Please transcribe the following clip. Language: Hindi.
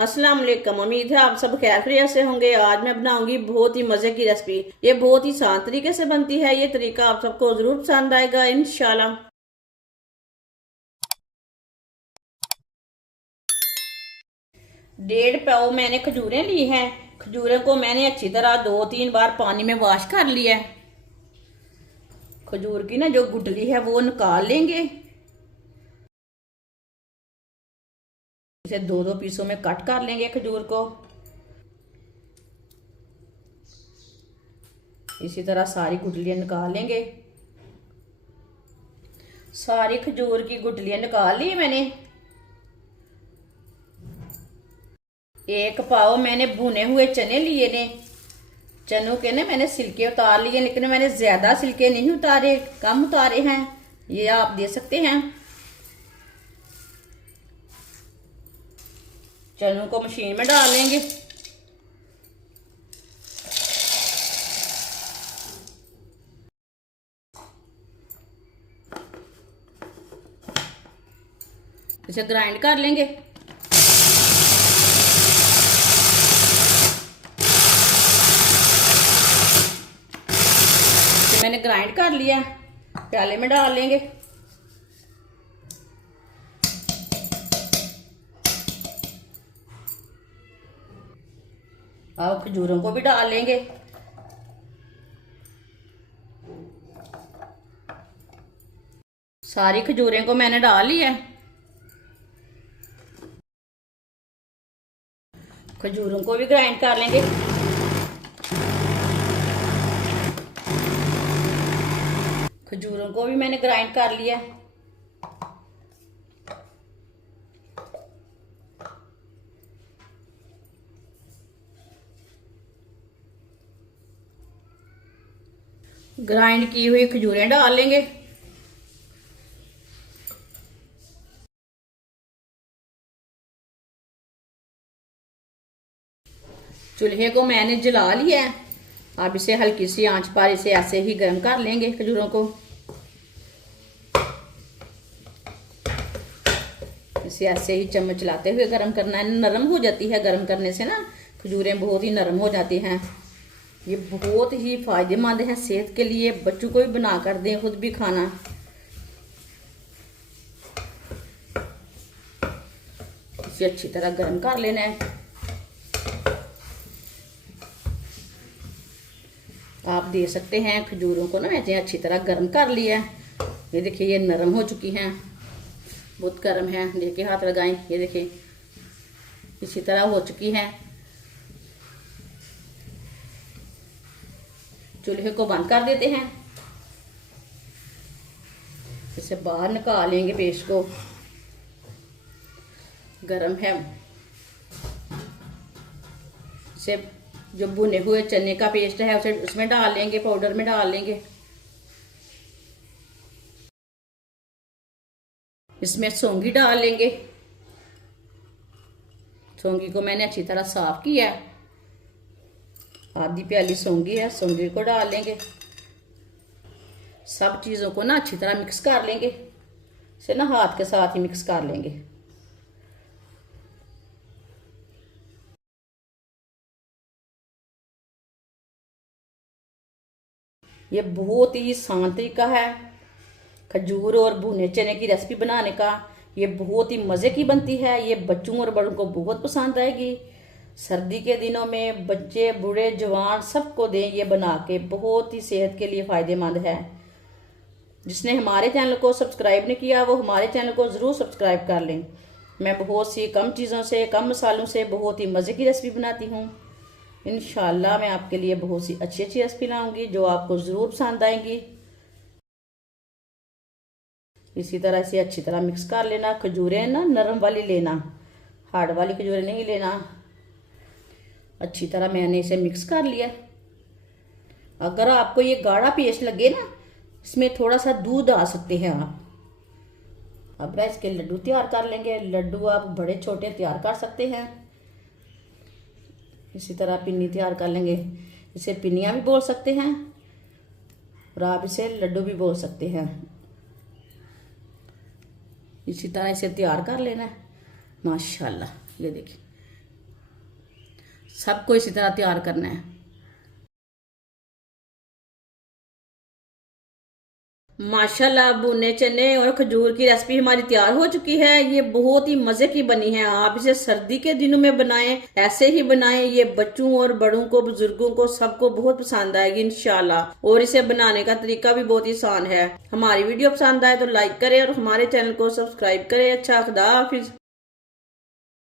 अस्सलाम वालेकुम। उम्मीद है आप सब खैर खैरियत से होंगे। आज मैं बनाऊंगी बहुत ही मजे की रेसिपी। ये बहुत ही आसान तरीके से बनती है। ये तरीका आप सबको जरूर पसंद आएगा इंशाल्लाह। 1.5 पाव मैंने खजूरें ली हैं। खजूरें को मैंने अच्छी तरह 2-3 बार पानी में वॉश कर लिया है। खजूर की ना जो गुठली है वो निकाल लेंगे। इसे 2-2 पीसों में कट कर लेंगे खजूर को। इसी तरह सारी गुठलियां निकाल लेंगे। सारी खजूर की गुठलियां निकाल ली मैंने। 1 पाव मैंने भुने हुए चने लिए ने। चनों के ना मैंने छिलके उतार लिए, लेकिन मैंने ज्यादा छिलके नहीं उतारे, कम उतारे हैं। ये आप दे सकते हैं। चनों को मशीन में डाल लेंगे। इसे ग्राइंड कर लेंगे। इसे मैंने ग्राइंड कर लिया, प्याले में डाल लेंगे। अब खजूरों को भी डाल लेंगे। सारी खजूरें को मैंने डाल लिया। खजूरों को भी ग्राइंड कर लेंगे। खजूरों को भी मैंने ग्राइंड कर लिया। ग्राइंड की हुई खजूरें डाल लेंगे। चूल्हे को मैंने जला लिया है। अब इसे हल्की सी आंच पर इसे ऐसे ही गर्म कर लेंगे खजूरों को। इसे ऐसे ही चम्मच चलाते हुए गर्म करना है। नरम हो जाती है गर्म करने से ना, खजूरें बहुत ही नरम हो जाती हैं। ये बहुत ही फायदेमंद है सेहत के लिए। बच्चों को भी बना कर दें, खुद भी खाना। इसे अच्छी तरह गर्म कर लेना है। आप दे सकते हैं खजूरों को ना मैंने अच्छी तरह गर्म कर लिया है। ये देखिए ये नरम हो चुकी हैं, बहुत गर्म है। देखिए हाथ लगाएं, ये देखिए इसी तरह हो चुकी हैं। चूल्हे को बंद कर देते हैं। इसे बाहर निकाल लेंगे पेस्ट को। गर्म है। इसे जो भुने हुए चने का पेस्ट है उसे उसमें डाल लेंगे, पाउडर में डाल लेंगे। इसमें सौंगी डाल लेंगे। सौंगी को मैंने अच्छी तरह साफ किया है। आधी प्याली सौंगी है, सौंगी को डाल लेंगे। सब चीज़ों को ना अच्छी तरह मिक्स कर लेंगे। इसे ना हाथ के साथ ही मिक्स कर लेंगे। ये बहुत ही आसान तरीका है खजूर और भुने चने की रेसिपी बनाने का। ये बहुत ही मज़े की बनती है। ये बच्चों और बड़ों को बहुत पसंद आएगी। सर्दी के दिनों में बच्चे बूढ़े जवान सबको दें ये बना के। बहुत ही सेहत के लिए फ़ायदेमंद है। जिसने हमारे चैनल को सब्सक्राइब नहीं किया वो हमारे चैनल को ज़रूर सब्सक्राइब कर लें। मैं बहुत सी कम चीज़ों से, कम मसालों से बहुत ही मज़े की रेसिपी बनाती हूँ। इंशाल्लाह मैं आपके लिए बहुत सी अच्छी अच्छी रेसिपी लाऊंगी जो आपको ज़रूर पसंद आएंगी। इसी तरह से अच्छी तरह मिक्स कर लेना। खजूरें ना नरम वाली लेना, हार्ड वाली खजूरें नहीं लेना। अच्छी तरह मैंने इसे मिक्स कर लिया। अगर आपको ये गाढ़ा पेस्ट लगे ना, इसमें थोड़ा सा दूध डाल सकते हैं आप। अब ना इसके लड्डू तैयार कर लेंगे। लड्डू आप बड़े छोटे तैयार कर सकते हैं। इसी तरह पिन्नी तैयार कर लेंगे। इसे पिन्नियाँ भी बोल सकते हैं और आप इसे लड्डू भी बोल सकते हैं। इसी तरह इसे तैयार कर लेना है। माशाल्लाह ये देखिए सबको इसी तरह तैयार करना है। माशाल्लाह, भुने चने और खजूर की रेसिपी हमारी तैयार हो चुकी है। ये बहुत ही मजे की बनी है। आप इसे सर्दी के दिनों में बनाएं, ऐसे ही बनाएं। ये बच्चों और बड़ों को, बुजुर्गों को, सबको बहुत पसंद आएगी इंशाल्लाह। और इसे बनाने का तरीका भी बहुत ही आसान है। हमारी वीडियो पसंद आए तो लाइक करें और हमारे चैनल को सब्सक्राइब करें। अच्छा, खुदा हाफिज।